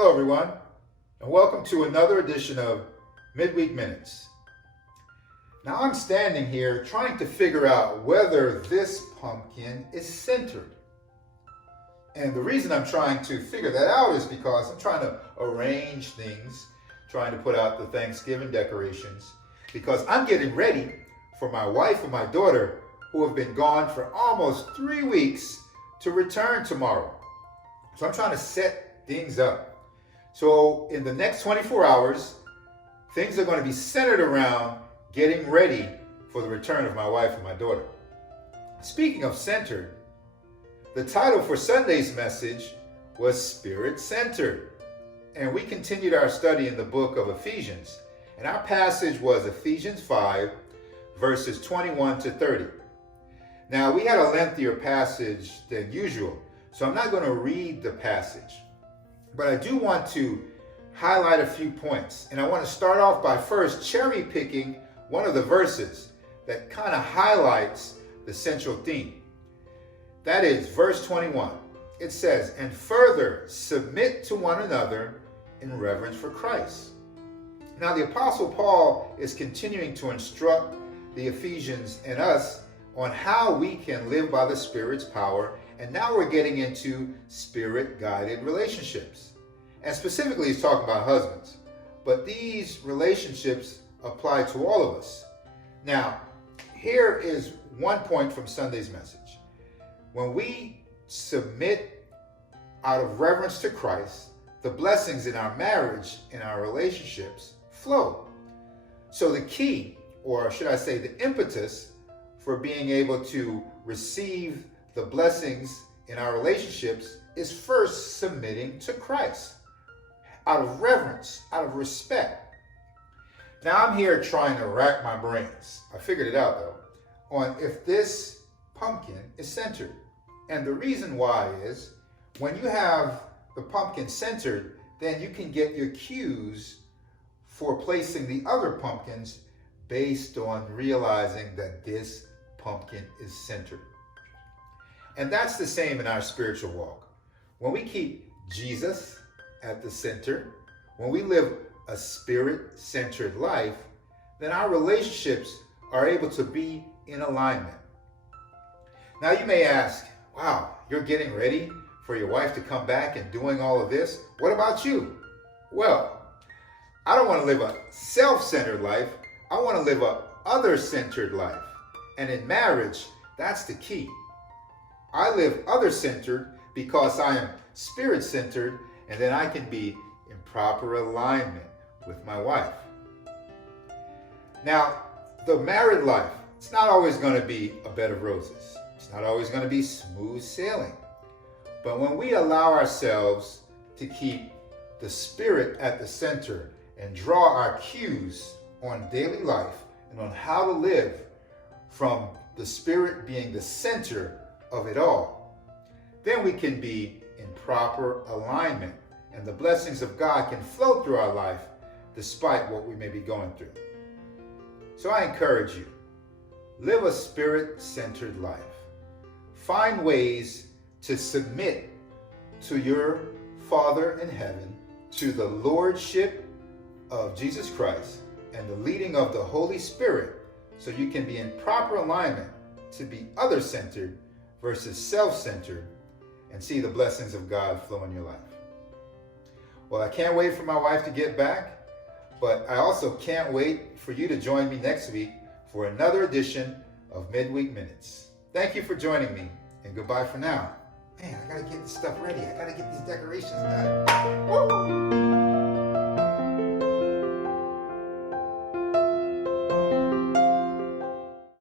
Hello, everyone, and welcome to another edition of Midweek Minutes. Now, I'm standing here trying to figure out whether this pumpkin is centered. And the reason I'm trying to figure that out is because I'm trying to arrange things, trying to put out the Thanksgiving decorations, because I'm getting ready for my wife and my daughter, who have been gone for almost 3 weeks, to return tomorrow. So I'm trying to set things up. So in the next 24 hours, things are going to be centered around getting ready for the return of my wife and my daughter. Speaking of centered, the title for Sunday's message was Spirit-Centered. And we continued our study in the book of Ephesians. And our passage was Ephesians 5, verses 21 to 30. Now, we had a lengthier passage than usual, so I'm not going to read the passage. But I do want to highlight a few points. And I want to start off by first cherry picking one of the verses that kind of highlights the central theme. That is verse 21. It says, "And further submit to one another in reverence for Christ." Now the Apostle Paul is continuing to instruct the Ephesians and us on how we can live by the Spirit's power. And now we're getting into Spirit-guided relationships. And specifically, he's talking about husbands. But these relationships apply to all of us. Now, here is one point from Sunday's message. When we submit out of reverence to Christ, the blessings in our marriage, in our relationships, flow. So the key, or should I say the impetus, for being able to receive the blessings in our relationships is first submitting to Christ out of reverence, out of respect. Now I'm here trying to rack my brains. I figured it out though, on if this pumpkin is centered. And the reason why is when you have the pumpkin centered, then you can get your cues for placing the other pumpkins based on realizing that this pumpkin is centered. And that's the same in our spiritual walk. When we keep Jesus at the center, when we live a Spirit-centered life, then our relationships are able to be in alignment. Now you may ask, wow, you're getting ready for your wife to come back and doing all of this? What about you? Well, I don't want to live a self-centered life. I want to live a other-centered life. And in marriage, that's the key. I live other-centered because I am Spirit-centered, and then I can be in proper alignment with my wife. Now, the married life, it's not always going to be a bed of roses. It's not always going to be smooth sailing. But when we allow ourselves to keep the Spirit at the center and draw our cues on daily life and on how to live from the Spirit being the center of it all, then we can be in proper alignment and the blessings of God can flow through our life despite what we may be going through. So I encourage you, live a Spirit-centered life. Find ways to submit to your Father in heaven, to the Lordship of Jesus Christ and the leading of the Holy Spirit, so you can be in proper alignment to be other-centered versus self-centered and see the blessings of God flow in your life. Well, I can't wait for my wife to get back, but I also can't wait for you to join me next week for another edition of Midweek Minutes. Thank you for joining me, and goodbye for now. Man, I gotta get this stuff ready. I gotta get these decorations done. Woo!